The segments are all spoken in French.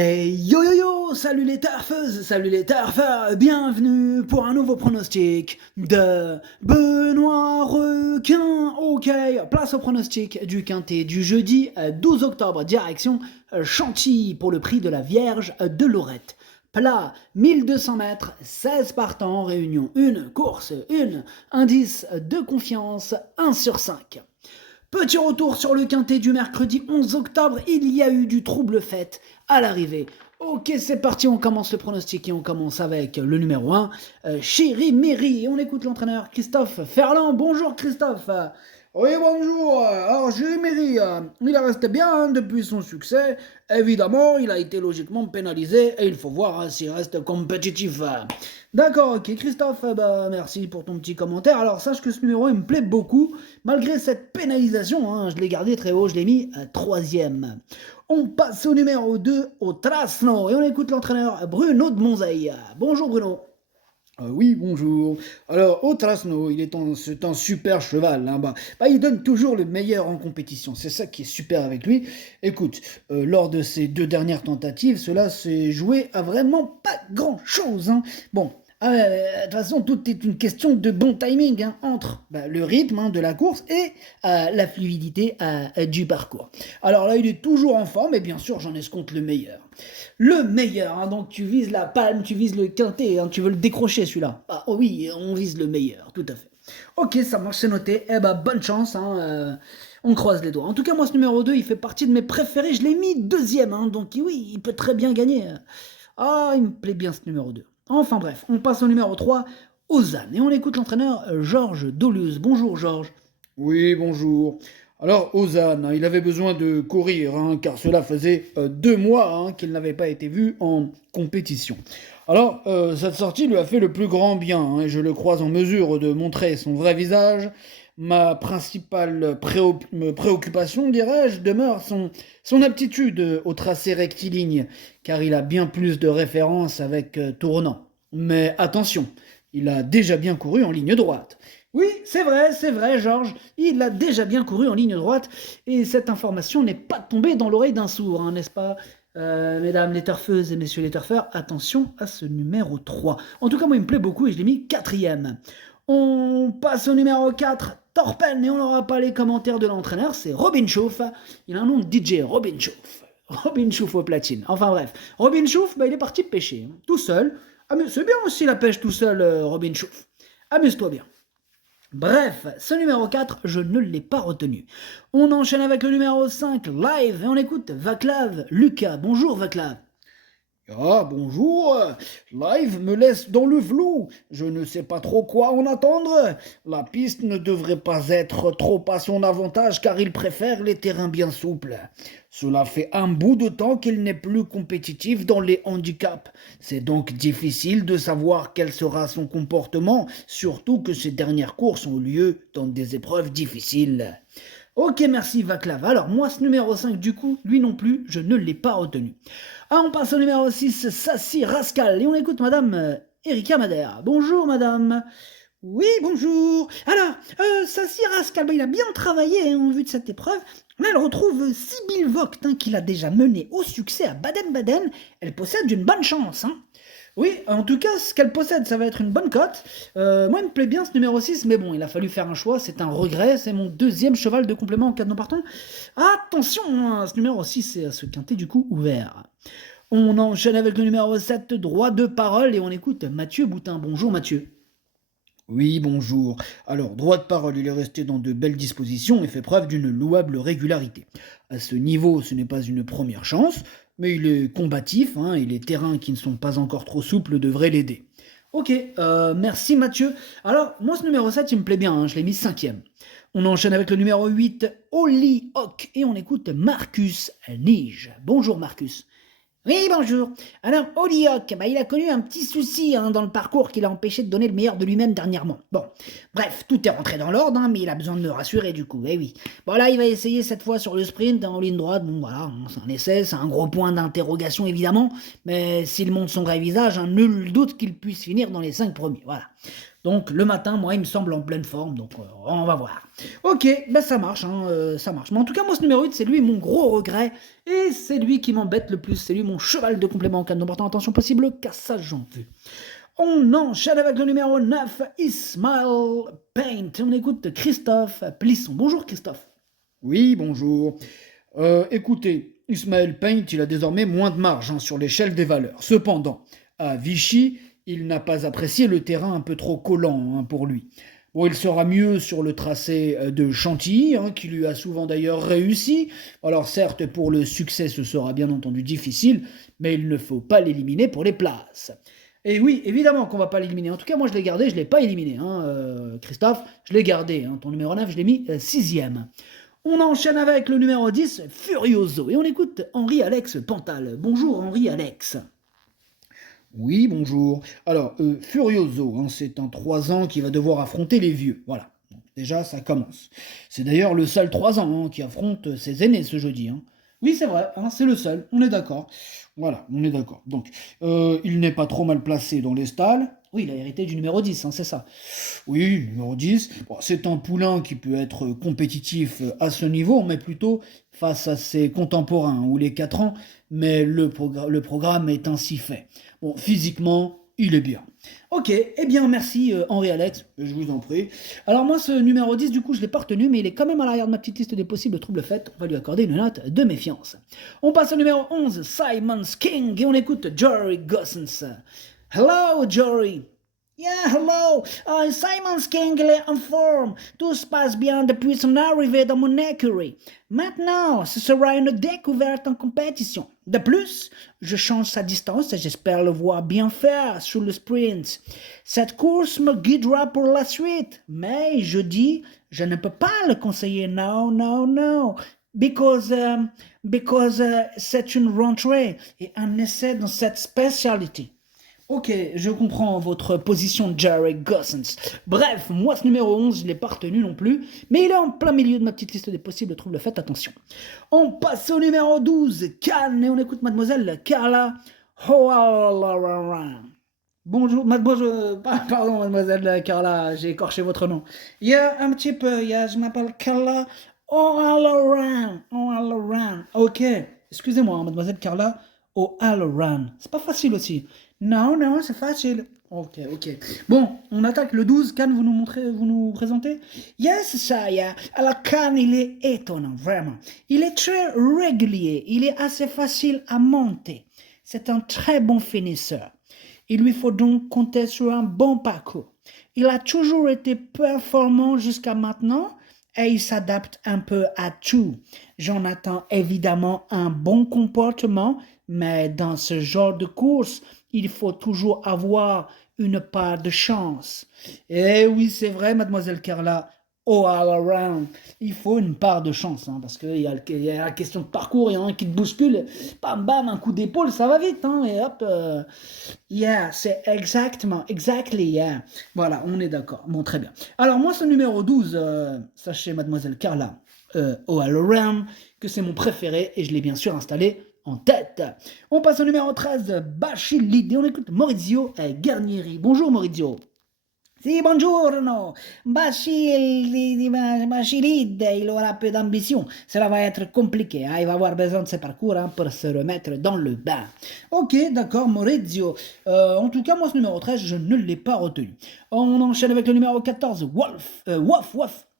Hey yo yo yo, salut les turfeuses, salut les turfeurs, bienvenue pour un nouveau pronostic de Benoît Requin. Ok, place au pronostic du quintet du jeudi 12 octobre, direction Chantilly pour le prix de la Vierge de Lorette. Plat 1200 mètres, 16 partants, réunion 1, course 1, indice de confiance 1 sur 5. Petit retour sur le quintet du mercredi 11 octobre, il y a eu du trouble fait à l'arrivée. Ok, c'est parti, on commence le pronostic et on commence avec le numéro 1, Chéri Méry. Et on écoute l'entraîneur Christophe Ferland. Bonjour Christophe. Oui, bonjour. Alors, Jérémy, il est resté bien depuis son succès. Évidemment, il a été logiquement pénalisé et il faut voir s'il reste compétitif. D'accord, ok Christophe, merci pour ton petit commentaire. Alors sache que ce numéro il me plaît beaucoup, malgré cette pénalisation, hein, je l'ai gardé très haut, je l'ai mis à troisième. On passe au numéro 2, au Trasno, et on écoute l'entraîneur Bruno de Monzeil. Bonjour Bruno. Oui, bonjour. Alors, Otrasno, c'est un super cheval. Il donne toujours le meilleur en compétition. C'est ça qui est super avec lui. Écoute, lors de ses deux dernières tentatives, cela s'est joué à vraiment pas grand-chose. Bon, de toute façon, tout est une question de bon timing entre le rythme de la course et la fluidité du parcours. Alors là, il est toujours en forme et bien sûr, j'en escompte le meilleur. Le meilleur, donc tu vises la palme, tu vises le quintet, tu veux le décrocher celui-là. Ah oh oui, on vise le meilleur, tout à fait. Ok, ça marche, c'est noté. Bonne chance, on croise les doigts. En tout cas, moi, ce numéro 2, il fait partie de mes préférés. Je l'ai mis deuxième, donc oui, il peut très bien gagner. Ah, il me plaît bien ce numéro 2. Enfin bref, on passe au numéro 3, Ozan. Et on écoute l'entraîneur Georges Doluze. Bonjour Georges. Oui, bonjour. Alors, Ozan, il avait besoin de courir, car cela faisait 2 mois qu'il n'avait pas été vu en compétition. Alors, cette sortie lui a fait le plus grand bien, et je le crois en mesure de montrer son vrai visage. Ma principale préoccupation, dirais-je, demeure son aptitude au tracé rectiligne, car il a bien plus de références avec tournant. Mais attention, il a déjà bien couru en ligne droite. Oui, c'est vrai, Georges. Il a déjà bien couru en ligne droite et cette information n'est pas tombée dans l'oreille d'un sourd, n'est-ce pas, mesdames les turfeuses et messieurs les turfeurs? Attention à ce numéro 3. En tout cas, moi, il me plaît beaucoup et je l'ai mis quatrième. On passe au numéro 4, Torpen, et on n'aura pas les commentaires de l'entraîneur, c'est Robin Schoof. Il a un nom de DJ, Robin Schoof. Robin Schoof au platine. Enfin bref, Robin Schoof, il est parti pêcher, tout seul. Ah, mais c'est bien aussi la pêche tout seul, Robin Schoof. Amuse-toi bien. Bref, ce numéro 4, je ne l'ai pas retenu. On enchaîne avec le numéro 5, live, et on écoute Vaclav Lucas. Bonjour Vaclav. Ah, bonjour. Live me laisse dans le flou. Je ne sais pas trop quoi en attendre. La piste ne devrait pas être trop à son avantage car il préfère les terrains bien souples. Cela fait un bout de temps qu'il n'est plus compétitif dans les handicaps. C'est donc difficile de savoir quel sera son comportement, surtout que ces dernières courses ont lieu dans des épreuves difficiles. Ok, merci Vaclav. Alors, moi, ce numéro 5, du coup, lui non plus, je ne l'ai pas retenu. Ah, on passe au numéro 6, Sassi Rascal, et on écoute Madame Erika Madère. Bonjour Madame. Oui, bonjour. Alors, Sassi Rascal, il a bien travaillé en vue de cette épreuve. Là, elle retrouve Sibylle Vogt, qu'il a déjà mené au succès à Baden-Baden. Elle possède une bonne chance. Oui, en tout cas, ce qu'elle possède, ça va être une bonne cote. Moi, il me plaît bien ce numéro 6, mais bon, il a fallu faire un choix, c'est un regret, c'est mon deuxième cheval de complément en cas de non partant. Attention, ce numéro 6 c'est à ce quintet du coup ouvert. On enchaîne avec le numéro 7, droit de parole, et on écoute Mathieu Boutin. Bonjour Mathieu. Oui, bonjour. Alors, droit de parole, il est resté dans de belles dispositions et fait preuve d'une louable régularité. À ce niveau, ce n'est pas une première chance, mais il est combatif, et les terrains qui ne sont pas encore trop souples devraient l'aider. Ok, merci Mathieu. Alors, moi ce numéro 7, il me plaît bien, je l'ai mis cinquième. On enchaîne avec le numéro 8, Oli Hock, et on écoute Marcus Nige. Bonjour Marcus. Oui, bonjour. Alors, Holyoke, il a connu un petit souci dans le parcours qui l'a empêché de donner le meilleur de lui-même dernièrement. Bon, bref, tout est rentré dans l'ordre, mais il a besoin de me rassurer du coup, eh oui. Bon, là, il va essayer cette fois sur le sprint en ligne droite. Bon, voilà, c'est un essai, c'est un gros point d'interrogation évidemment, mais s'il montre son vrai visage, nul doute qu'il puisse finir dans les 5 premiers, voilà. Donc le matin, moi, il me semble en pleine forme, donc on va voir. Ok, ben ça marche, ça marche. Mais en tout cas, moi, ce numéro 8, c'est lui mon gros regret, et c'est lui qui m'embête le plus, c'est lui mon cheval de complément en cas de non portant attention possible, cassage en vue. On enchaîne avec le numéro 9, Ismail Paint. On écoute Christophe Plisson. Bonjour Christophe. Oui, bonjour. Écoutez, Ismaël Paint, il a désormais moins de marge sur l'échelle des valeurs. Cependant, à Vichy, il n'a pas apprécié le terrain un peu trop collant pour lui. Bon, il sera mieux sur le tracé de Chantilly, qui lui a souvent d'ailleurs réussi. Alors certes, pour le succès, ce sera bien entendu difficile, mais il ne faut pas l'éliminer pour les places. Et oui, évidemment qu'on va pas l'éliminer. En tout cas, moi je l'ai gardé, je l'ai pas éliminé. Christophe, je l'ai gardé. Ton numéro 9, je l'ai mis 6e. On enchaîne avec le numéro 10, Furioso. Et on écoute Henri-Alex Pantal. Bonjour Henri-Alex. Oui, bonjour. Alors, Furioso, c'est un 3 ans qui va devoir affronter les vieux. Voilà. Donc, déjà, ça commence. C'est d'ailleurs le seul 3 ans qui affronte ses aînés ce jeudi. Oui, c'est vrai, c'est le seul, on est d'accord. Voilà, on est d'accord. Donc, il n'est pas trop mal placé dans les stalles. Oui, il a hérité du numéro 10, c'est ça. Oui, numéro 10. Bon, c'est un poulain qui peut être compétitif à ce niveau, mais plutôt face à ses contemporains, ou les 4 ans, mais le programme est ainsi fait. Bon, physiquement, il est bien. Ok, eh bien merci Henri-Alex, Je vous en prie. Alors moi ce numéro 10 du coup je l'ai pas retenu mais il est quand même à l'arrière de ma petite liste des possibles troubles faits, on va lui accorder une note de méfiance. On passe au numéro 11, Simon King et on écoute Jory Gossens. Hello Jory. Yeah, hello. Simon King, il est en forme. Tout se passe bien depuis son arrivée dans mon écurie. Maintenant, ce sera une découverte en compétition. De plus, je change sa distance et j'espère le voir bien faire sur le sprint. Cette course me guidera pour la suite. Mais je dis, je ne peux pas le conseiller. No. Because c'est une rentrée et un essai dans cette spécialité. Ok, je comprends votre position, Jerry Gossens. Bref, moi ce numéro 11, je ne l'ai pas retenu non plus, mais il est en plein milieu de ma petite liste des possibles troubles faits, attention. On passe au numéro 12, Cannes, et on écoute mademoiselle Carla O'Halloran. Bonjour, pardon mademoiselle Carla, j'ai écorché votre nom. Un petit peu, je m'appelle Carla O'Halloran. Ok, excusez-moi, mademoiselle Carla O'Halloran. C'est pas facile aussi. Non, c'est facile. Ok. Bon, on attaque le 12. Cannes, vous nous présentez? Yes, ça, yeah. Alors, Cannes, il est étonnant, vraiment. Il est très régulier. Il est assez facile à monter. C'est un très bon finisseur. Il lui faut donc compter sur un bon parcours. Il a toujours été performant jusqu'à maintenant et il s'adapte un peu à tout. J'en attends évidemment un bon comportement, mais dans ce genre de course, il faut toujours avoir une part de chance. Eh oui, c'est vrai, mademoiselle Carla. All around. Il faut une part de chance, parce qu'il y a la question de parcours, il y en a un qui te bouscule, bam, un coup d'épaule, ça va vite, et hop. C'est exactly, yeah. Voilà, on est d'accord. Bon, très bien. Alors, moi, ce numéro 12, sachez, mademoiselle Carla, all around, que c'est mon préféré, et je l'ai bien sûr installé en tête. On passe au numéro 13, Bachilide, et on écoute Maurizio Guarnieri. Bonjour Maurizio. Si, buongiorno. Bachilide, il aura peu d'ambition. Cela va être compliqué. Il va avoir besoin de ce parcours pour se remettre dans le bain. Ok, d'accord, Maurizio. En tout cas, moi, ce numéro 13, je ne l'ai pas retenu. On enchaîne avec le numéro 14, Wof.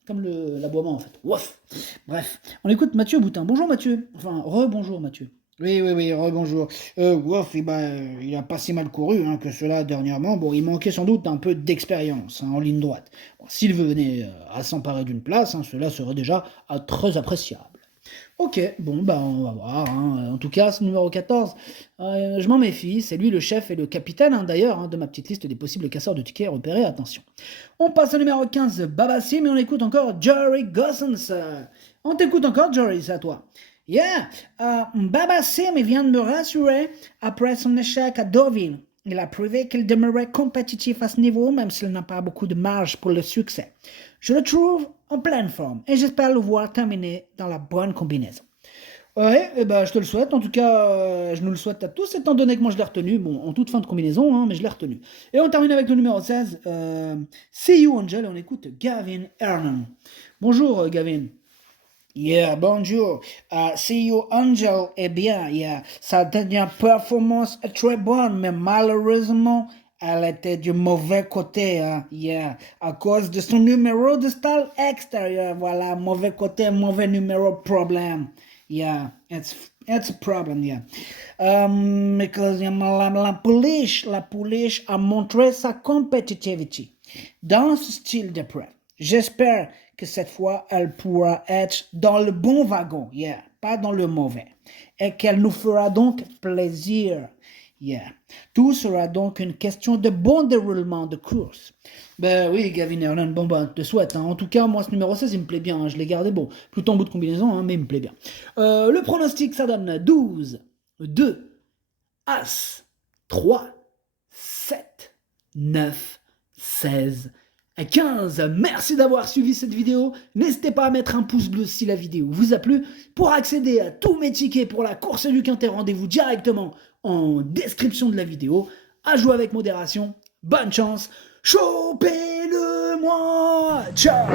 Comme l'aboiement, en fait. Wof. Bref, on écoute Mathieu Boutin. Bonjour Mathieu. Enfin, rebonjour Mathieu. Oui, rebonjour. Woff, il a pas si mal couru que cela dernièrement. Bon, il manquait sans doute un peu d'expérience en ligne droite. Bon, s'il venait à s'emparer d'une place, cela serait déjà très appréciable. Ok, bon, on va voir. En tout cas, ce numéro 14, je m'en méfie. C'est lui le chef et le capitaine, d'ailleurs, de ma petite liste des possibles casseurs de tickets repérés. Attention. On passe au numéro 15, Babassi, mais on écoute encore Jory Gossens. On t'écoute encore, Jory, c'est à toi. Babassi vient de me rassurer après son échec à Deauville. Il a prouvé qu'il demeurait compétitif à ce niveau, même s'il n'a pas beaucoup de marge pour le succès. Je le trouve en pleine forme et j'espère le voir terminer dans la bonne combinaison. Ouais, eh ben, je te le souhaite. En tout cas, je nous le souhaite à tous, étant donné que moi je l'ai retenu. Bon, en toute fin de combinaison, hein, mais je l'ai retenu. Et on termine avec le numéro 16. See You Angel. Et on écoute Gavin Hernan. Bonjour, Gavin. Yeah, bonjour. See you, Angel. Eh bien, yeah, sa dernière performance est très bonne, mais malheureusement, elle était du mauvais côté. Hein. Yeah, à cause de son numéro de style extérieur. Voilà, mauvais côté, mauvais numéro, problème. Yeah, it's a problem, yeah. Because la pouliche a montré sa competitivity dans ce style d'épreuve. J'espère que cette fois, elle pourra être dans le bon wagon, yeah, pas dans le mauvais. Et qu'elle nous fera donc plaisir, yeah. Tout sera donc une question de bon déroulement de course. Ben oui, Gavin Hernan, bon ben, te souhaite. Hein. En tout cas, moi, ce numéro 16, il me plaît bien. Hein. Je l'ai gardé, bon, plutôt en bout de combinaison, hein, mais il me plaît bien. Le pronostic, ça donne 12, 2, As, 3, 7, 9, 16, 15. Merci d'avoir suivi cette vidéo. N'hésitez pas à mettre un pouce bleu si la vidéo vous a plu. Pour accéder à tous mes tickets pour la course du Quintet, rendez-vous directement en description de la vidéo. À jouer avec modération. Bonne chance. Chopez-le-moi. Ciao.